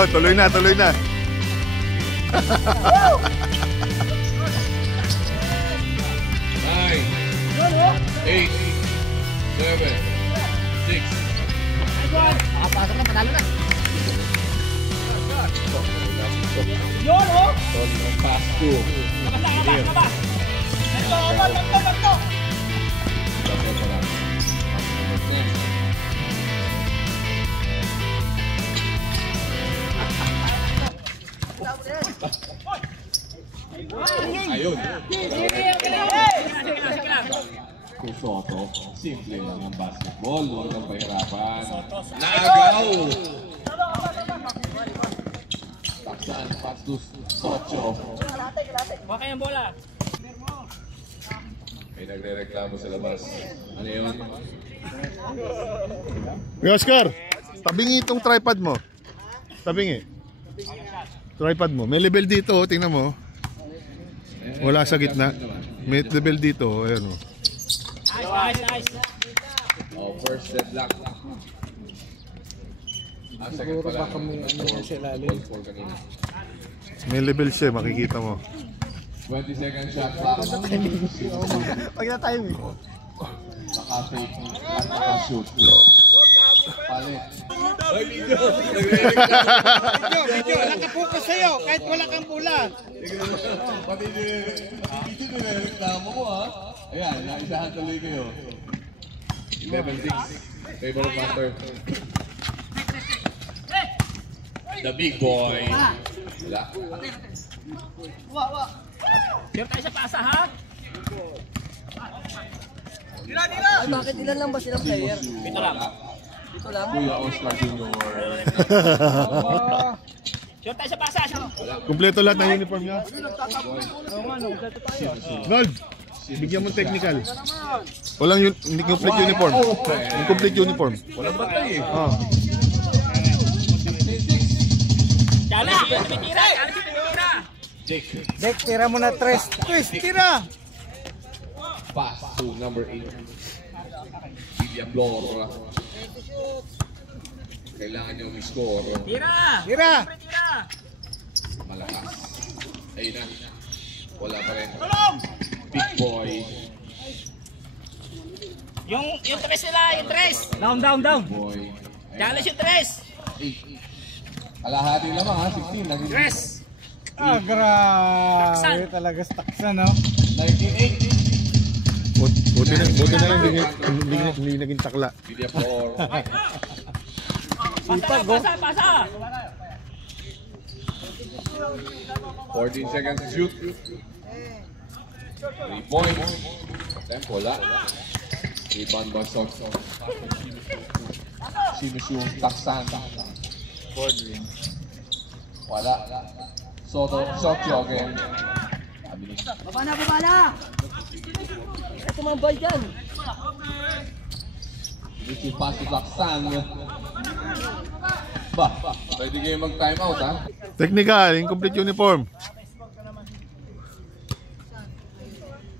Ayun, tuloy na, tuloy na. 8, 7, 6. Pasok na, panalo na. Yun, oh! Pass to. Kaba. Takto. Ayun. Soto, simple lang ang basketball. Huwag kang pahirapan. Naagaw! Taksan, pass to Socho. Baka yung bola. May nagre-reklamo sa labas. Ano yun? Oscar, tabingi itong tripod mo. Tabingi. Tripod mo. May level dito, oh. Tingnan mo. Wala sa gitna. May level dito, oh. Ayan, oh. Nice. Oh, first deadlock. Second pala. May level siya, makikita mo. 20-second shot clock. Pag na-time eh. Naka-fake at naka-shoot. Palit. Video, nakapokus sa'yo kahit wala kang pula. Pati dito nireklamo ko ha. Ayan, naisahan tuloy kayo. 11-6. Favorite punter. The big boy. Wala. Sure tayo sa pasa, ha? Ay, bakit ilan lang ba silang player? Ito lang. Dito lang? Kuya Oscar Jr. Sure tayo sa pasa. Kumpleto lahat ng uniform niya. Gold! Bigyan mo technical. Walang hindi complete uniform. Incomplete uniform. Walang batay eh. Oh. Dala, tira. Dek, tira mo na tres. Twist, tira! Pass to number 8. William Blor. Kailangan niyo mag-score. Tira. Tira! Malakas. Ayun na. Wala pa rin. Big boy. Yung tres nila, yung tres. Down. Boy. Challenge yung tres. Kalahati lamang ha. 16. Naging Tres. Ah, grabe talaga staksan, no? 19-8. Buti na lang hindi naging takla. William Blor. Pasa. 14 seconds to shoot. 3 points. Tempo wala. Rebound by Soto. Sinusyung taksan. Wala. Soto again. Baba na! Ito mga ball dyan. This is pass to taksan. Pwede kayo mag-time out ha? Technical, incomplete uniform.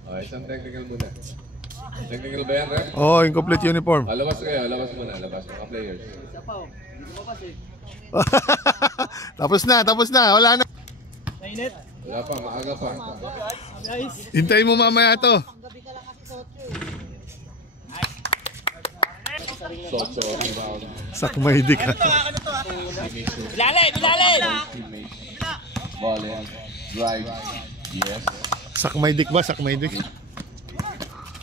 Okay, isang technical muna. Technical ba yan, Rep? Oh, incomplete uniform. Labas kayo, labas muna. Labas mga players. Tapos na. Wala na. Mainit. Wala pa, maaga pa. Hintayin mo mamaya to. Soto, rebound. Sakmaydi ka. Bilalay. Teammate. Volley. Drive. Yes. Sakmaydik ba? Sakmaydik.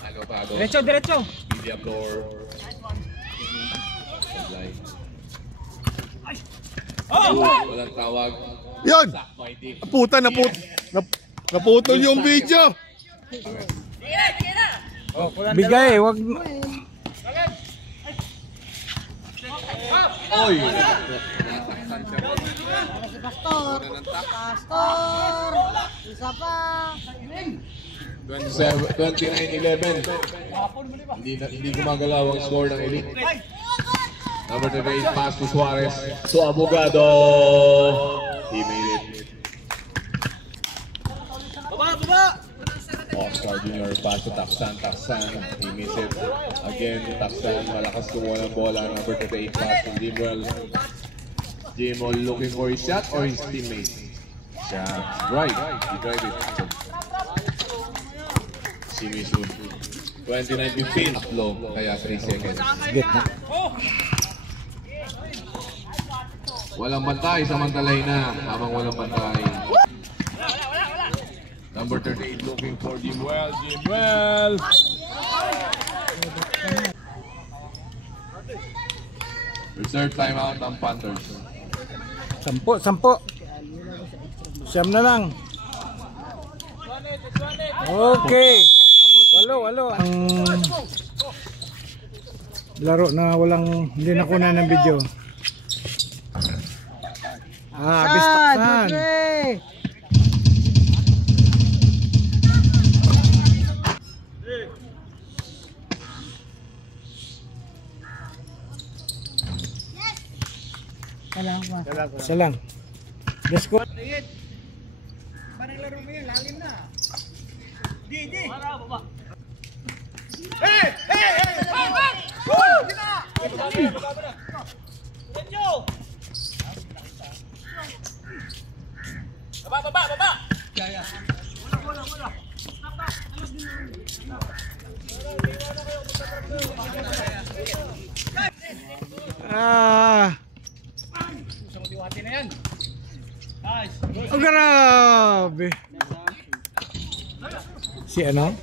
Ano pa ako? Diretso. Media floor. Supply. Walang tawag. Yun! My dick. Puta, naputol yung video. Bigay, wag... Oy! Si Pastor! Isa pa! 29-11. Hindi gumagalaw ang score ng Elite. Number 38, pass to Suarez. So Abogado. He made it. Oscar Jr. pass to Taksan. He missed it. Again, Taksan malakas kumuha ng bola. Number 38, pass to Liberal. Jimo looking for his shot or his teammate? Shot. Right. He tried it. Shimizu. 29-15. Upload. Kaya 3 seconds. Get na. Walang bantay. Samantalay na. Habang walang bantay. Number 38 looking for Jimwell. Jimwell! Reserve timeout ng Panthers. 10. Siyam na lang. Okay. Walo. Ang laro na walang hindi nakuha ng video. Bistaksan. Isa lang. Let's go. Parang laro mo yun, lalim na. Di. Baba. Oh, grabe. Si ano?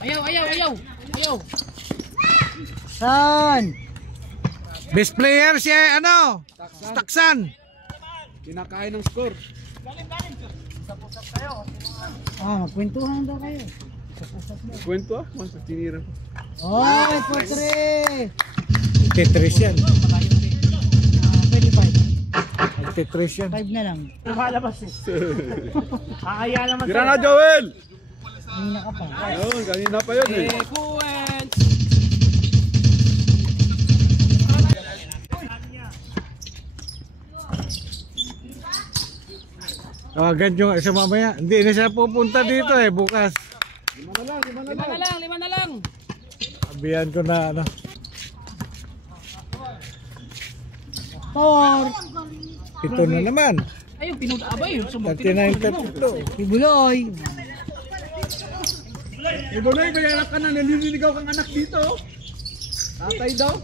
Ayaw. San? Best player si ano? Taksan. Kinakain ng score. Magkwentuhan daw kayo. Kwento mas tinira ko. Oy, potre! Tetris yan. 25. Tetris yan. 5 na lang. Lumalabas eh. Kakaya naman Tira na, Joel! Kanina ka pa. Ayun, kanina pa yun eh. Ganyan sa mamaya. Hindi na siya pupunta dito bukas. 5 na lang. Sabihan ko na ano. 4. Ito na naman. Ayun, pinag-abay. 39-32. Ibuloy. Ibonoy, may anak ka na, nalililigaw kang anak dito. Tatay daw.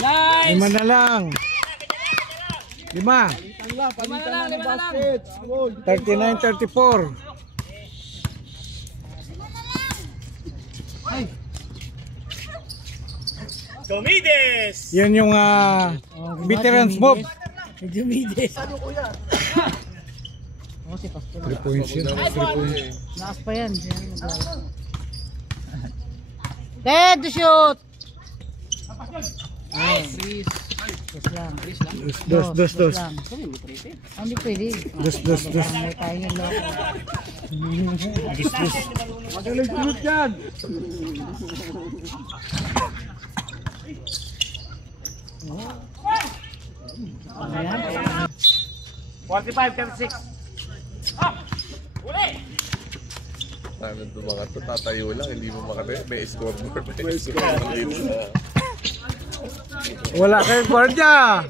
Nice. 5 na lang. 5. Palitan na ng basket. 39-34. Domides. Yan yung veterans move. Domides. Si Pastor. 3 points yun. 3 points. Lakas pa yan. Ted, to shoot. Nice. Dos. Hindi pwede. Dos. May tayo yung loko. Magaling sunod yan. Ayan. 45-36. Ano ito mga ito? Tatayo lang, hindi mo makatayo. May scoreboard. May scoreboard dito sa... Wala kayong gwardiya.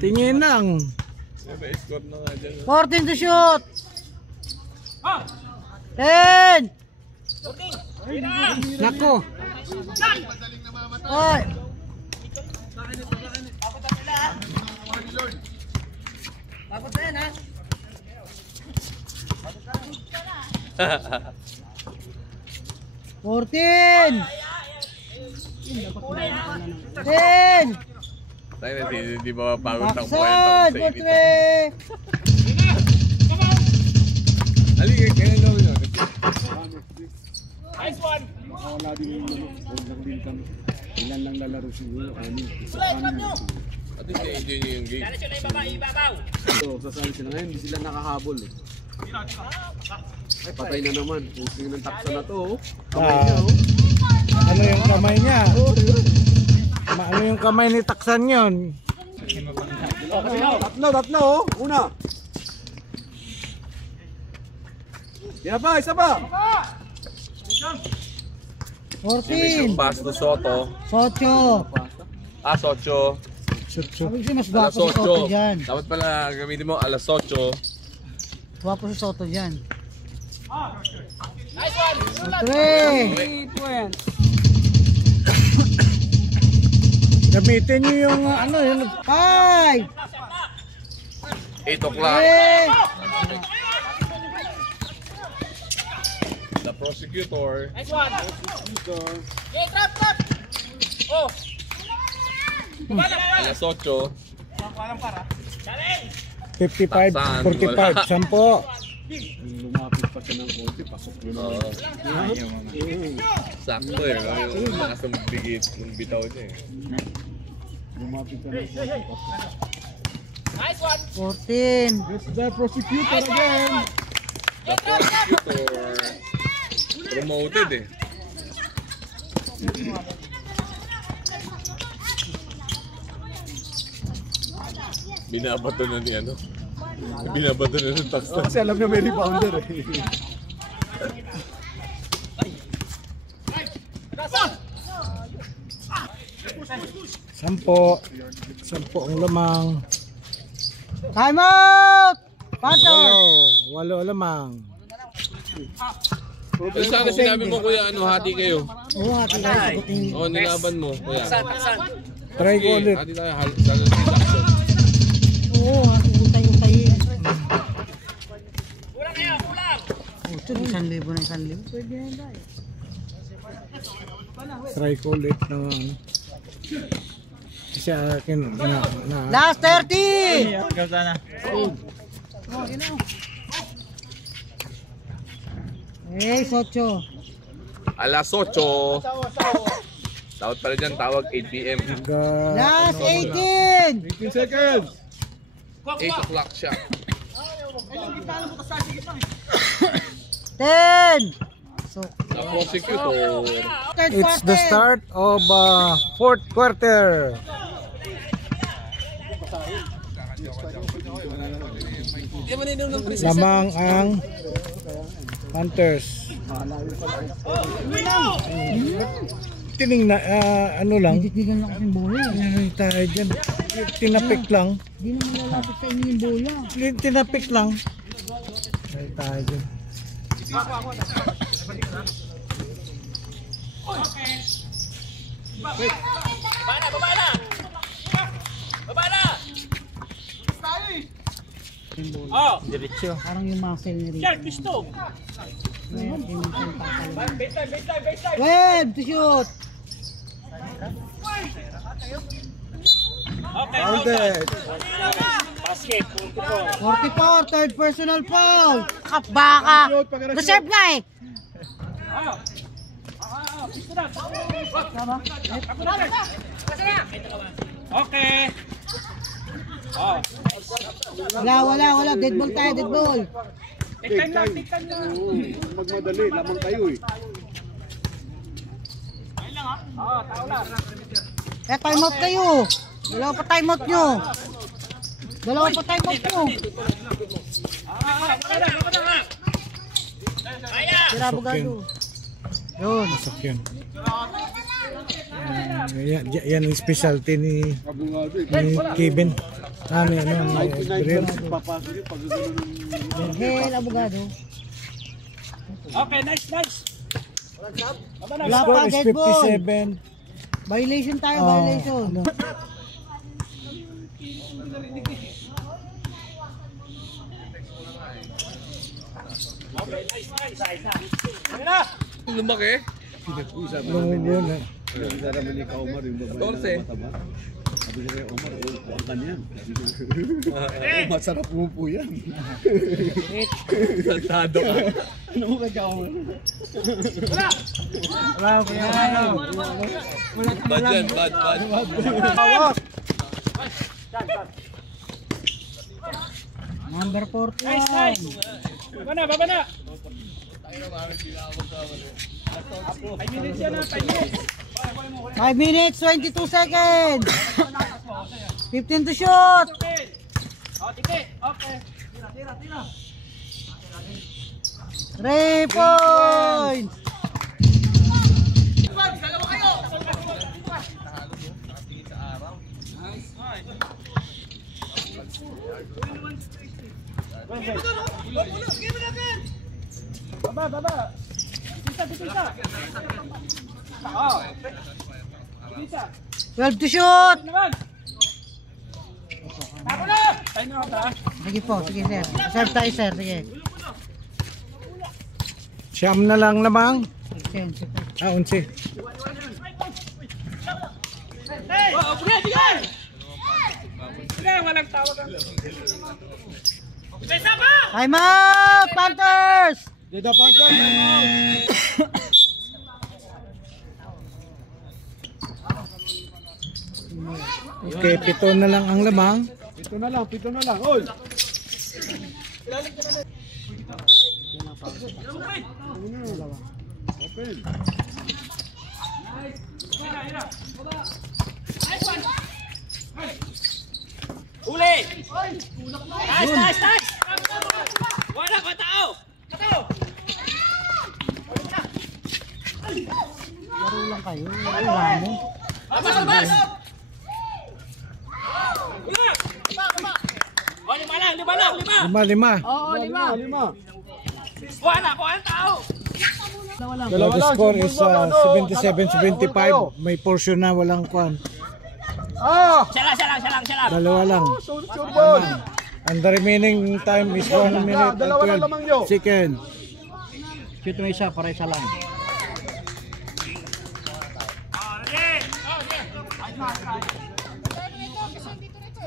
Tingin lang. May score na nga dyan. 14 to shoot. 10. Nako. Oy. Bakit na yan, ha? Fourteen! 10! Tayo na, hindi mapapagod ng buhay Baksan! sa init. Potre! Halika, kaya gawin yun. Wala din yung lang din kami. Ilan lang lalaro siguro. At least na-enjoy niyo yung game. So, sasali sila ngayon, hindi sila nakahabol eh. Ay, patay na naman. Pusing ng taksa na to. Kamay niya Ano yung kamay niya? Ano yung kamay ni Taksan yun? Tatlo. Una. Isa pa. 14. Pass to Soto. Socho. Socho. Sabi ko mas Alas gwapo si Soto 8. dyan. Dapat pala gamitin mo alas 8. Gwapo si Soto dyan. Nice one. 3. Gamitin nyo yung ano yun. 5. 8 o'clock. 6. The prosecutor. Nice one. Okay, trap. Oh. Alas 8. 55, Taksan, 45, 10. Lumapit pa siya ng konti, pasok yun. Oo. Sakto eh. Yung lakas ng bitaw niya eh. Lumapit ka ng konti. Nice one. 14. That's the prosecutor again. The prosecutor. Promoted eh. Binabato na ni ano? Binabato na ng tax. Kasi alam niya may rebounder eh. Sampo ang lamang. Time out! Panther! Walo lamang. Sana sinabi mo kuya ano, hati kayo. Oo, hati tayo sagutin. Oo, nilaban mo kuya. Try ko ulit. Hati tayo, sana nilaban. Oo, hati utay-utayin. Oh, ito, 1,000 na 1,000. Pwede na yun tayo. Try ko ulit ng ano. Kasi akin na Last 30! Eh, Socho. Alas 8. Dapat pala dyan tawag 8 p.m. Last 18! 15 seconds. 8 o'clock siya. 10! So, The prosecutor. third It's the quarter. start of fourth quarter. Lamang ang Panthers. Tining na ano lang. Titigan lang kasing bola. Ay, tayo dyan. Tinapik lang. Hindi naman lalapit sa inyo yung bola. Tinapik lang. Ay, tayo dyan. Baba na. Oh, Parang yung muscle ni Rico. Jack, gusto. Web to shoot! Okay, basket. 44, third personal foul! Baka! Reserve na eh! Okay. Oh, Wala. Dead ball tayo, dead ball. take time lang. Magmadali, lamang kayo eh. Eh, time out kayo. Dalawa pa time out nyo. Tira Bugado. Yun. Pasok yun. Yan ang specialty ni Kevin. Ano, Brel. Papasok yun pag gano'n ng... Hell, Abogado. Okay, nice. Wala Score pa, is dead ball. 57. Violation tayo, violation. Ano? Lumaki. Lumubo na. Isa naman ni Kaomar yung babae 14. na mataba. Sabi niya kay Omar, huwag ka niyan. Masarap mo po yan. Saltado ka. Ano mo kay Kaomar? Bad yan, bad. Number 14. Nice. Baba na. 5 minutes, 22 seconds. 15 to shoot. Oh, tike. Okay. 3 points! Baba. 12 to shoot! Time out ha. Sige po, sige sir. Serve tayo sir, sige. Siyam na lang lamang. 11. 11. Walang tawag. Time out, Panthers! Dito pa Okay, 7 na lang ang lamang. 7 na lang. Oy! Uli! Nice! Wala ka tao! Laro lang kayo. Wala mo. Labas! O, 5 lang! 5. Oo, 5. Wala tao! The score is 77-75. May portion na walang kwan. Siya lang! Dalawa lang. Lamang. And the remaining time is 1 minute and 12 seconds. Shoot mo isa, para isa lang.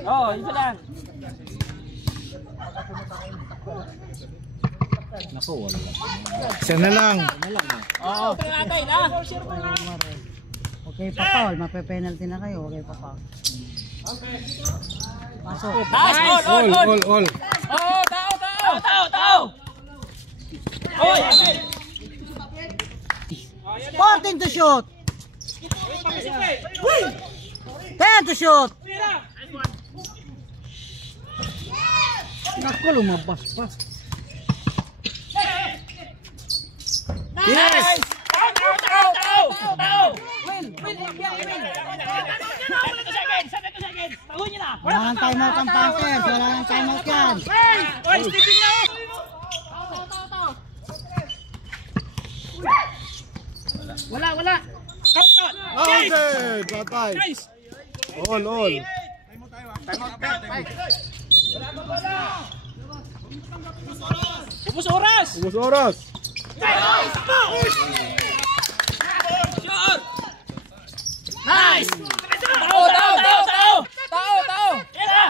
Oo, isa lang. Isa na lang. Oo, pinatay na. Okay pa foul, mape-penalty na kayo. Okay pa foul. Pasok. Nice! All. Oo, tao! Oy! 14 to shoot. 10 to shoot. Naku, lumabas pa. Yes! Tao! Wala nang timeout ang Panthers. Wala nang timeout yan. Oy, stepping na! Wala! Count! Okay, bye-bye. Nice! All. Ubus oras! Ubus oras. Sure! Nice! Tao! Tira!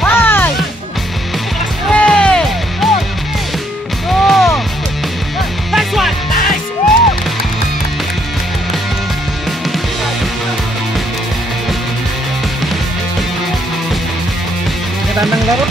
Five, 3, 2, Nice one! Nice! Ganda ng laro.